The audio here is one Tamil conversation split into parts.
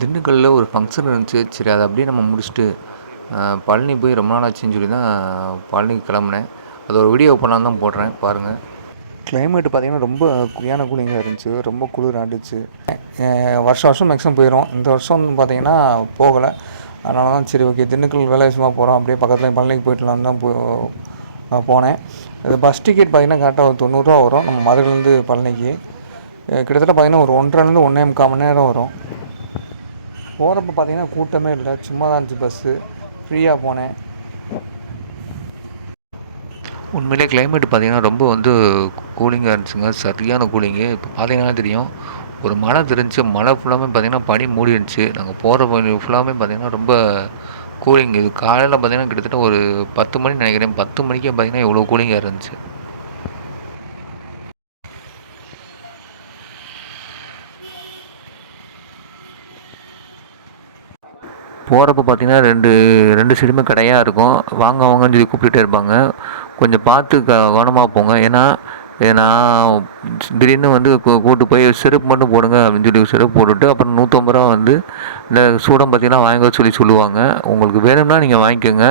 திண்டுக்கல்லில் ஒரு ஃபங்க்ஷன் இருந்துச்சு. சரி அதை அப்படியே நம்ம முடிச்சுட்டு பழனி போய் ரொம்ப நாள் ஆச்சுன்னு சொல்லி தான் பழனிக்கு கிளம்புனேன். அது ஒரு வீடியோ பண்ணால் தான் போடுறேன் பாருங்கள் கிளைமேட் பார்த்திங்கன்னா ரொம்ப குளியான கூலிங்காக இருந்துச்சு. ரொம்ப குளிர் ஆண்டுச்சு வருஷம் வருஷம் மேக்ஸிமம் போயிடும் இந்த வருஷம் வந்து பார்த்திங்கன்னா போகலை. அதனால தான் சரி ஓகே திண்டுக்கல் வேலை விஷயமா போகிறோம் அப்படியே பக்கத்தில் பழனிக்கு போயிட்டுலாம் தான் போ போனேன். இது பஸ் டிக்கெட் பார்த்திங்கன்னா கரெக்டாக ஒரு தொண்ணூறுரூவா வரும். நம்ம மதுரையிலேருந்து பழனிக்கு. கிட்டத்தட்ட பார்த்திங்கன்னா ஒரு ஒன்றரைலேருந்து ஒன்றே முக்கால் மணி நேரம் வரும். போகிறப்ப பார்த்தீங்கன்னா கூட்டமே இல்லை. சும்மா தான் இருந்துச்சு பஸ்ஸு ஃப்ரீயாக போனேன். உண்மையிலே கிளைமேட் பார்த்திங்கன்னா ரொம்ப வந்து கூலிங்காக இருந்துச்சுங்க. சரியான கூலிங்கு இப்போ பார்த்தீங்கன்னா தெரியும். ஒரு மழை தெரிஞ்சு மழை ஃபுல்லாமே பார்த்திங்கன்னா பனி மூடி இருந்துச்சு. நாங்கள் போகிற வழி ஃபுல்லாமே பார்த்திங்கன்னா ரொம்ப கூலிங் இது காலையில் பார்த்திங்கன்னா கிட்டத்தட்ட ஒரு பத்து மணி நினைக்கிறேன். பத்து மணிக்கே பார்த்திங்கன்னா இவ்வளோ கூலிங்காக இருந்துச்சு. போகிறப்ப பார்த்திங்கன்னா ரெண்டு ரெண்டு சைடுமே கடையாக இருக்கும். வாங்க வாங்கன்னு சொல்லி கூப்பிட்டுட்டே இருப்பாங்க. கொஞ்சம் பார்த்து க கவனமாக போங்க. ஏன்னா நான் திடீர்னு வந்து கூட்டு போய் செருப்பு மட்டும் போடுங்க அப்படின்னு சொல்லி செருப்பு போட்டுட்டு அப்புறம் நூற்றம்பது ரூபா வந்து இந்த சூடம் பார்த்தீங்கன்னா வாங்க சொல்லி சொல்லுவாங்க. உங்களுக்கு வேணும்னா நீங்கள் வாங்கிக்கோங்க.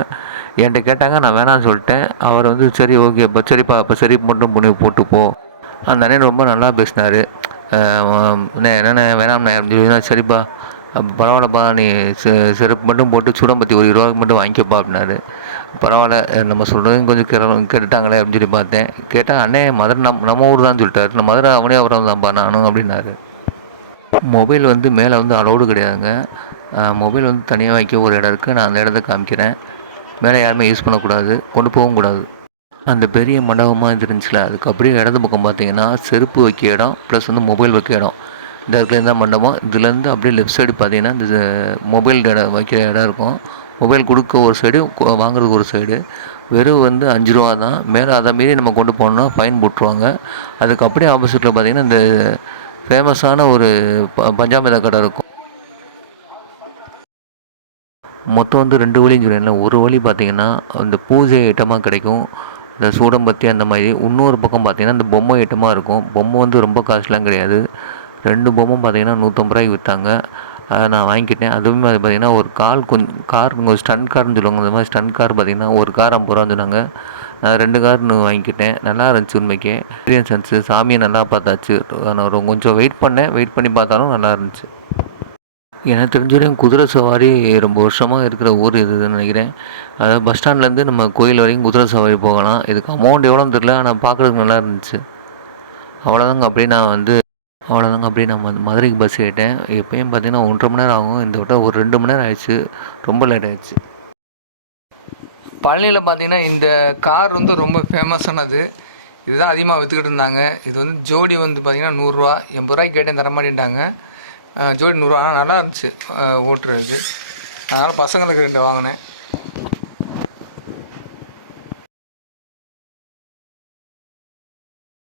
என்கிட்ட கேட்டாங்க நான் வேணாம்னு சொல்லிட்டேன். அவர் வந்து சரி ஓகே இப்போ சரிப்பா அப்போ செருப்பு மட்டும் பண்ணி போட்டு போ. அந்த அண்ணன் ரொம்ப நல்லா பேசினார். என்னென்ன வேணாம்ண்ணே அப்படின்னு சொல்லி சரிப்பா பரவாயில்லப்பா நீ செ செருப்பு மட்டும் போட்டு சூடம்பத்தி ஒரு இருபது மட்டும் வாங்கிக்கப்பா அப்படின்னாரு. பரவாயில்ல நம்ம சொல்கிறதையும் கொஞ்சம் கேர கேட்டுட்டாங்களே அப்படின்னு சொல்லி பார்த்தேன். கேட்டால் அண்ணே மதுரை நம் நம்ம ஊர் தான் சொல்லிட்டாரு. நான் மதுரை அவனே அவரம் தான்ப்பா நானும் அப்படின்னாரு. மொபைல் வந்து மேலே வந்து அலோடு கிடையாதுங்க. மொபைல் வந்து தனியாக வைக்க ஒரு இடம் இருக்குது நான் அந்த இடத்த காமிக்கிறேன். மேலே யாருமே யூஸ் பண்ணக்கூடாது. கொண்டு போகவும் கூடாது. அந்த பெரிய மண்டபமாக இருந்துச்சுல அதுக்கு அப்படியே இடது பக்கம் பார்த்தீங்கன்னா செருப்பு வைக்க இடம் ப்ளஸ் வந்து மொபைல் வைக்க இடம். இந்த இடத்துல தான் மண்டபம். இதுலேருந்து அப்படியே லெஃப்ட் சைடு பார்த்தீங்கன்னா இந்த மொபைல் இடம் வைக்கிற இடம் இருக்கும். மொபைல் கொடுக்க ஒரு சைடு வாங்குறதுக்கு ஒரு சைடு வெறும் வந்து அஞ்சு ரூபா தான். மேலே அதை மீறி நம்ம கொண்டு போனோம்னா ஃபைன் போட்டுருவாங்க. அதுக்கு அப்படியே ஆப்போசிட்டில் பார்த்தீங்கன்னா இந்த ஃபேமஸான ஒரு ப பஞ்சாமிர்த கடை இருக்கும். மொத்தம் வந்து ரெண்டு வழின்னு சொல்லியிருந்தேன் ஒரு வழி பார்த்தீங்கன்னா அந்த பூஜை ஐட்டமாக கிடைக்கும். இந்த சூடம்பத்தி அந்த மாதிரி. இன்னொரு பக்கம் பார்த்தீங்கன்னா இந்த பொம்மை ஐட்டமாக இருக்கும். பொம்மை வந்து ரொம்ப காசுலாம் கிடையாது. ரெண்டு பொம்மை பார்த்தீங்கன்னா நூற்றம்பது ரூபாய்க்கு விற்றாங்க அதை நான் வாங்கிக்கிட்டேன். அதுவுமே அது பார்த்தீங்கன்னா ஒரு கால் கொஞ்சம் கார் கொஞ்சம் ஸ்டன் கார்னு சொல்லுவாங்க. அந்த மாதிரி ஸ்டன் கார் பார்த்திங்கன்னா ஒரு கார் ஐம்பது ரூபான்னு சொன்னாங்க. நான் ரெண்டு கார்னு வாங்கிக்கிட்டேன். நல்லா இருந்துச்சு உண்மைக்கு. எக்ஸ்பீரியன்ஸ் இருந்துச்சு. சாமியை நல்லா பார்த்தாச்சு. நான் கொஞ்சம் வெயிட் பண்ணேன். வெயிட் பண்ணி பார்த்தாலும் நல்லா இருந்துச்சு. எனக்கு தெரிஞ்ச வரையும் குதிரை சவாரி ரொம்ப வருஷமாக இருக்கிற ஊர் இதுன்னு நினைக்கிறேன். அதாவது பஸ் ஸ்டாண்ட்லேருந்து நம்ம கோயில் வரைக்கும் குதிரை சவாரி போகலாம். இதுக்கு அமௌண்ட் எவ்வளோன்னு தெரில ஆனால் பார்க்குறதுக்கு நல்லா இருந்துச்சு. அவ்வளோதாங்க அப்படியே நான் வந்து அவ்வளோதாங்க அப்படியே நான் மதுரைக்கு பஸ் ஏறிட்டேன். எப்பயும் பார்த்தீங்கன்னா ஒன்றரை மணி நேரம் ஆகும். இந்த விட்ட ஒரு ரெண்டு மணி நேரம் ஆயிடுச்சு. ரொம்ப லேட் ஆயிடுச்சு. பழனியில் பார்த்தீங்கன்னா இந்த கார் வந்து ரொம்ப ஃபேமஸானது இதுதான் அதிகமாக விற்றுக்கிட்டு இருந்தாங்க. இது வந்து ஜோடி வந்து பார்த்தீங்கன்னா நூறுரூவா எண்பது ரூபாய்க்கு கேட்டேன் தர மாட்டேன்ட்டாங்க. ஜோடி நூறுரூவா. ஆனால் நல்லா இருந்துச்சு. ஓட்டுறது. ஓட்டுறதுக்கு அதனால் பசங்களுக்கு ரெண்டு வாங்கினேன்.